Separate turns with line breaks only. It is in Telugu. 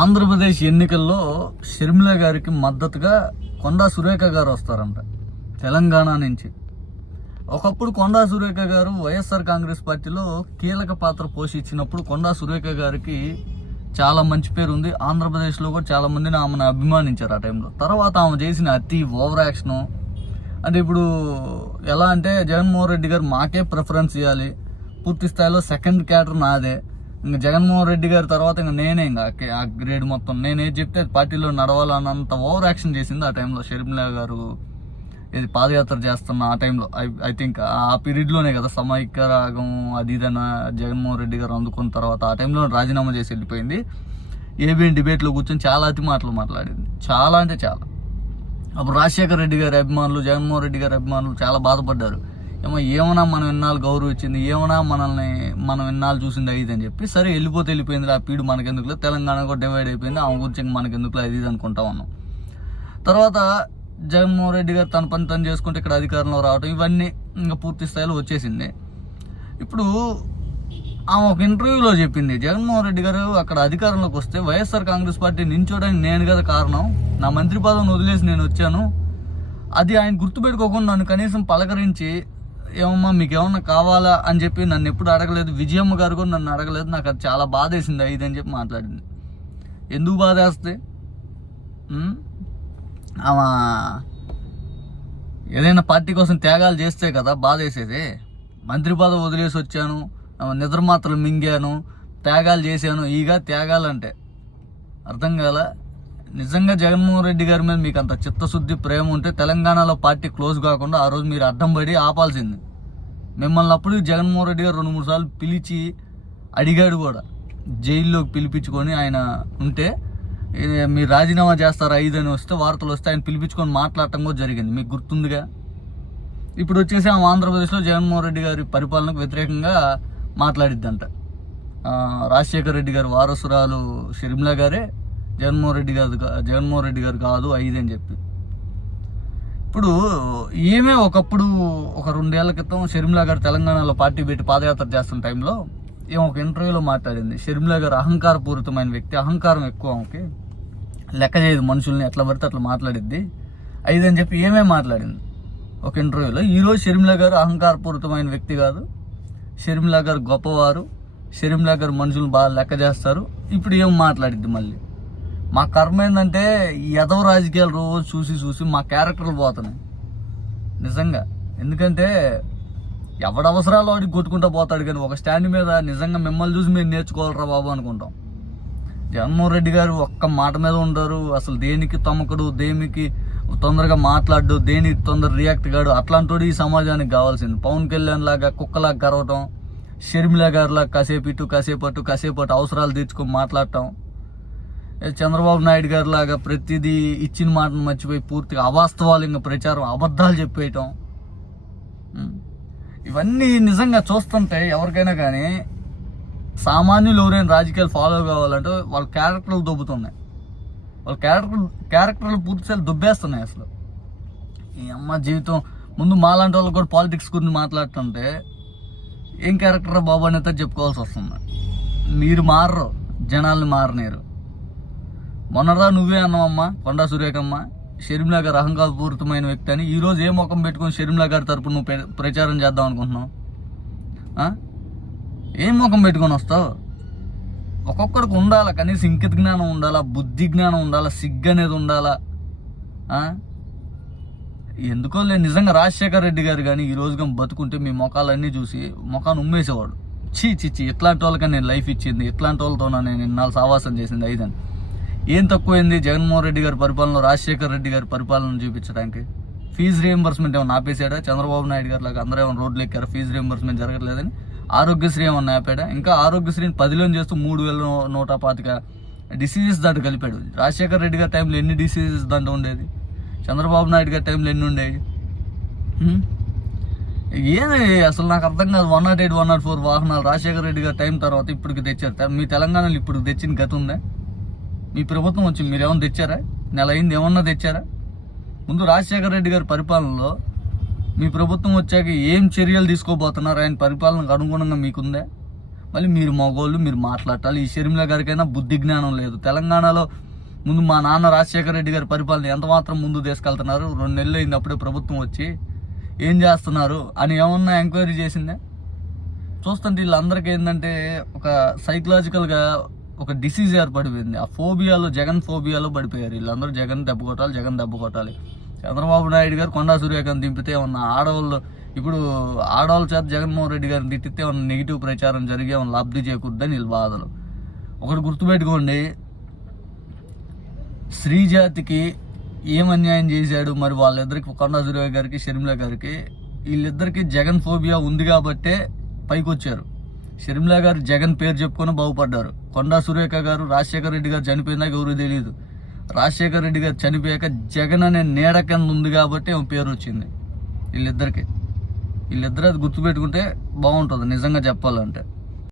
ఆంధ్రప్రదేశ్ ఎన్నికల్లో షర్మిల గారికి మద్దతుగా కొండా సురేఖ గారు వస్తారంట తెలంగాణ నుంచి. ఒకప్పుడు కొండా సురేఖ గారు వైఎస్ఆర్ కాంగ్రెస్ పార్టీలో కీలక పాత్ర పోషించినప్పుడు కొండా సురేఖ గారికి చాలా మంచి పేరు ఉంది ఆంధ్రప్రదేశ్లో కూడా చాలా మందిని ఆమెను అభిమానించారు ఆ టైంలో. తర్వాత ఆమె చేసిన అతి ఓవర్ యాక్షను అంటే ఇప్పుడు ఎలా అంటే జగన్మోహన్ రెడ్డి గారు మాకే ప్రిఫరెన్స్ ఇవ్వాలి పూర్తి స్థాయిలో సెకండ్ క్యాటర్ నాదే. ఇంకా జగన్మోహన్ రెడ్డి గారి తర్వాత ఇంకా నేనే ఇంకా ఆ కే- ఆ గ్రేడ్ మొత్తం. నేనే చెప్తే పార్టీలో నడవాలన్నంత ఓవర్ యాక్షన్ చేసింది ఆ టైంలో షర్మిలా గారు ఇది పాదయాత్ర చేస్తున్న ఆ టైంలో ఐ ఐ థింక్ ఆ పీరియడ్లోనే కదా సమైక్య రాగం అది ఇదన్న జగన్మోహన్ రెడ్డి గారు అందుకున్న తర్వాత ఆ టైంలో రాజీనామా చేసి వెళ్ళిపోయింది. ఏబిఎన్ డిబేట్లో కూర్చొని చాలా అతి మాటలు మాట్లాడింది. చాలా అంటే చాలా. అప్పుడు రాజశేఖర రెడ్డి గారి అభిమానులు జగన్మోహన్ రెడ్డి గారి అభిమానులు చాలా బాధపడ్డారు. ఏమో ఏమన్నా మనం ఎన్నాళ్ళు గౌరవించింది ఏమన్నా మనల్ని మనం ఎన్నాళ్ళు చూసింది అది అని చెప్పి సరే వెళ్ళిపోతే వెళ్ళిపోయింది ఆ పీడు మనకెందుకులో తెలంగాణ కూడా డివైడ్ అయిపోయింది ఆమె గురించి ఇంక మనకెందుకులే అది ఇది అనుకుంటా ఉన్నాం. తర్వాత జగన్మోహన్ రెడ్డి గారు తన పని తను చేసుకుంటే ఇక్కడ అధికారంలో రావడం ఇవన్నీ ఇంకా పూర్తి స్థాయిలో వచ్చేసింది. ఇప్పుడు ఆమె ఒక ఇంటర్వ్యూలో చెప్పింది జగన్మోహన్ రెడ్డి గారు అక్కడ అధికారంలోకి వస్తే వైఎస్ఆర్ కాంగ్రెస్ పార్టీ నించోడానికి నేను కదా కారణం నా మంత్రి పదవిని వదిలేసి నేను వచ్చాను అది ఆయన గుర్తుపెట్టుకోకుండా నన్ను కనీసం పలకరించి ఏమమ్మా మీకు ఏమన్నా కావాలా అని చెప్పి నన్ను ఎప్పుడు అడగలేదు. విజయమ్మ గారు కూడా నన్ను అడగలేదు. నాకు అది చాలా బాధ వేసింది ఇది అని చెప్పి మాట్లాడింది. ఎందుకు బాధ వేస్తే ఆమె ఏదైనా పార్టీ కోసం త్యాగాలు చేస్తే కదా బాధ వేసేది మంత్రి పదవి వదిలేసి వచ్చాను. ఆమె నిద్ర మాత్రలు మింగాను. త్యాగాలు చేశాను. ఈగా త్యాగాలంటే. అర్థం కాల? నిజంగా జగన్మోహన్ రెడ్డి గారి మీద మీకు అంత చిత్తశుద్ధి ప్రేమ ఉంటే తెలంగాణలో పార్టీ క్లోజ్ కాకుండా ఆ రోజు మీరు అడ్డం పడి ఆపాల్సింది. మిమ్మల్ని అప్పుడు జగన్మోహన్ రెడ్డి గారు రెండు మూడు సార్లు పిలిచి అడిగాడు కూడా. జైల్లోకి పిలిపించుకొని ఆయన ఉంటే మీరు రాజీనామా చేస్తారా ఐదు అని వస్తే వార్తలు వస్తే ఆయన పిలిపించుకొని మాట్లాడటం కూడా జరిగింది. మీకు గుర్తుందిగా? ఇప్పుడు వచ్చేసి ఆమె ఆంధ్రప్రదేశ్లో జగన్మోహన్ రెడ్డి గారి పరిపాలనకు వ్యతిరేకంగా మాట్లాడిద్దంట. రాజశేఖర రెడ్డి గారు వారసురాలు షర్మిల గారే జగన్మోహన్ రెడ్డి గారు జగన్మోహన్ రెడ్డి గారు కాదు ఐదు అని చెప్పి. ఇప్పుడు ఈమె ఒకప్పుడు ఒక రెండేళ్ళ క్రితం షర్మిల గారు తెలంగాణలో పార్టీ పెట్టి పాదయాత్ర చేస్తున్న టైంలో ఏమో ఒక ఇంటర్వ్యూలో మాట్లాడింది. షర్మిల గారు అహంకారపూరితమైన వ్యక్తి అహంకారం ఎక్కువ ఆమెకి. లెక్క చేయదు మనుషుల్ని ఎట్లా పడితే అట్లా మాట్లాడిద్ది. ఐదు అని చెప్పి ఏమే మాట్లాడింది ఒక ఇంటర్వ్యూలో. ఈరోజు షర్మిల గారు అహంకారపూరితమైన వ్యక్తి కాదు. షర్మిల గారు గొప్పవారు. షర్మిల గారు మనుషులు బాగా లెక్క చేస్తారు. ఇప్పుడు ఏం మాట్లాడిద్ది మళ్ళీ. మా కర్మ ఏంటంటే ఈ ఎదవ రాజకీయాలు రోజు చూసి చూసి మా క్యారెక్టర్లు పోతున్నాయి. నిజంగా. ఎందుకంటే ఎవడవసరాలు వాడికి కొట్టుకుంటా పోతాడు కానీ ఒక స్టాండ్ మీద నిజంగా మిమ్మల్ని చూసి మేము నేర్చుకోవాలరా బాబు అనుకుంటాం. జగన్మోహన్ రెడ్డి గారు ఒక్క మాట మీద ఉంటారు అసలు దేనికి తమ్మకడు దేనికి తొందరగా మాట్లాడు దేనికి తొందర రియాక్ట్ కాడు అట్లాంటి ఈ సమాజానికి కావాల్సింది. పవన్ కళ్యాణ్ లాగా కుక్కలాగా కరవటం షర్మిల గారిలా కాసేపు ఇటు కాసేపు అటు కాసేపు అటు అవసరాలు తీర్చుకొని మాట్లాడటం చంద్రబాబు నాయుడు గారి లాగా ప్రతిదీ ఇచ్చిన మాటను మర్చిపోయి పూర్తిగా అవాస్తవాలు ఇంకా ప్రచారం అబద్ధాలు చెప్పేయటం. ఇవన్నీ నిజంగా చూస్తుంటే ఎవరికైనా కానీ సామాన్యులు ఎవరైనా రాజకీయాలు ఫాలో కావాలంటే వాళ్ళ క్యారెక్టర్లు దొబ్బుతున్నాయి. వాళ్ళ క్యారెక్టర్ క్యారెక్టర్లు పూర్తిసారి దుబ్బేస్తున్నాయి అసలు. ఈ అమ్మ జీవితం ముందు మాలాంటి వాళ్ళు కూడా పాలిటిక్స్ గురించి మాట్లాడుతుంటే ఏం క్యారెక్టర్ బాబు అనేది చెప్పుకోవాల్సి వస్తుంది. మీరు మారరు జనాల్ని మారనేరు మొన్నరా నువ్వే అన్నావమ్మా కొండా సురేఖమ్మ. షర్మిలా గారు అహంకారపూరితమైన వ్యక్తి అని ఈరోజు ఏ ముఖం పెట్టుకొని షర్మిలా గారి తరపున నువ్వు పె- ప్రచారం చేద్దాం అనుకుంటున్నావు? ఏం ముఖం పెట్టుకొని వస్తావు? ఒక్కొక్కడికి ఉండాలా కనీసం ఇంకిత జ్ఞానం ఉండాలా బుద్ధి జ్ఞానం ఉండాలా సిగ్గు అనేది ఉండాలా? ఎందుకో లేదు నిజంగా రాజశేఖర రెడ్డి గారు కానీ ఈ రోజుగా బతుకుంటే మీ ముఖాలన్నీ చూసి ముఖాన్ని ఉమ్మేసేవాడు. చీ చీ చీ ఇట్లాంటి నేను లైఫ్ ఇచ్చింది ఇట్లాంటి వాళ్ళతో నేను ఇన్నాళ్ళు సావాసం చేసింది ఐదని. ఏం తక్కువైంది? జగన్మోహన్ రెడ్డి గారి పరిపాలన రాజశేఖర రెడ్డి గారి పరిపాలన చూపించడానికి. ఫీజు రియంబర్స్మెంట్ ఏమైనా ఆపేసాడా చంద్రబాబు నాయుడు గారు లాగా అందరూ ఏమైనా రోడ్లు ఎక్కారు? ఫీజు రియంబర్స్మెంట్ జరగట్లేదని. ఆరోగ్యశ్రీ ఏమన్నా ఆపాడా? ఇంకా ఆరోగ్యశ్రీని పదిలోని చేస్తూ మూడు వేల నూట పాతిక డిసీజెస్ దాంట్లో కలిపాడు. రాజశేఖర రెడ్డి గారి టైంలో ఎన్ని డిసీజెస్ దాంట్లో ఉండేది? చంద్రబాబు నాయుడు గారి టైంలో ఎన్ని ఉండేవి? ఏది? అసలు నాకు అర్థం కాదు. One nought eight one nought four వాహనాలు రాజశేఖర రెడ్డి గారి టైం తర్వాత ఇప్పటికి తెచ్చారు. మీ తెలంగాణలో ఇప్పుడు తెచ్చిన గతి ఉందా? మీ ప్రభుత్వం వచ్చి మీరు ఏమన్నా తెచ్చారా? నెల అయింది ఏమన్నా తెచ్చారా? ముందు రాజశేఖర రెడ్డి గారి పరిపాలనలో మీ ప్రభుత్వం వచ్చాక ఏం చర్యలు తీసుకోబోతున్నారు? ఆయన పరిపాలనకు అనుగుణంగా మీకుందే? మళ్ళీ మీరు మగోళ్ళు మీరు మాట్లాడాలి ఈ షర్మిల గారికైనా బుద్ధి జ్ఞానం లేదు. తెలంగాణలో ముందు మా నాన్న రాజశేఖర రెడ్డి గారి పరిపాలన ఎంత మాత్రం ముందు తీసుకెళ్తున్నారు? రెండు నెలలు అయింది అప్పుడే ప్రభుత్వం వచ్చి ఏం చేస్తున్నారు? అని ఏమన్నా ఎంక్వైరీ చేసిందే? చూస్తుంటే వీళ్ళందరికీ ఏంటంటే ఒక సైకలాజికల్గా ఒక డిసీజ్ ఏర్పడిపోయింది. ఆ ఫోబియాలో జగన్ ఫోబియాలో పడిపోయారు. వీళ్ళందరూ జగన్ దెబ్బ కొట్టాలి జగన్ దెబ్బ కొట్టాలి. చంద్రబాబు నాయుడు గారు కొండా సూర్యకాంత్ దింపితే ఉన్న ఆడవాళ్ళు ఇప్పుడు ఆడవాళ్ళ చేత జగన్మోహన్ రెడ్డి గారిని తిట్టితే ఉన్న నెగిటివ్ ప్రచారం జరిగే ఉన్న లబ్ధి చేకూర్దని వీళ్ళ బాధలు. ఒకటి గుర్తుపెట్టుకోండి. శ్రీజాతికి ఏం అన్యాయం చేశాడు? మరి వాళ్ళిద్దరికి కొండా సూర్య గారికి షర్మిల గారికి వీళ్ళిద్దరికి జగన్ ఫోబియా ఉంది కాబట్టే పైకి వచ్చారు షర్మిల గారు జగన్ పేరు చెప్పుకొని బాగుపడ్డారు. కొండా సురేఖ గారు రాజశేఖర రెడ్డి గారు చనిపోయినా ఎవరు తెలియదు రాజశేఖర రెడ్డి గారు చనిపోయాక జగన్ అనే నీడ కింద ఉంది కాబట్టి ఆమె పేరు వచ్చింది. వీళ్ళిద్దరికి. వీళ్ళిద్దరు అది గుర్తుపెట్టుకుంటే బాగుంటుంది నిజంగా చెప్పాలంటే.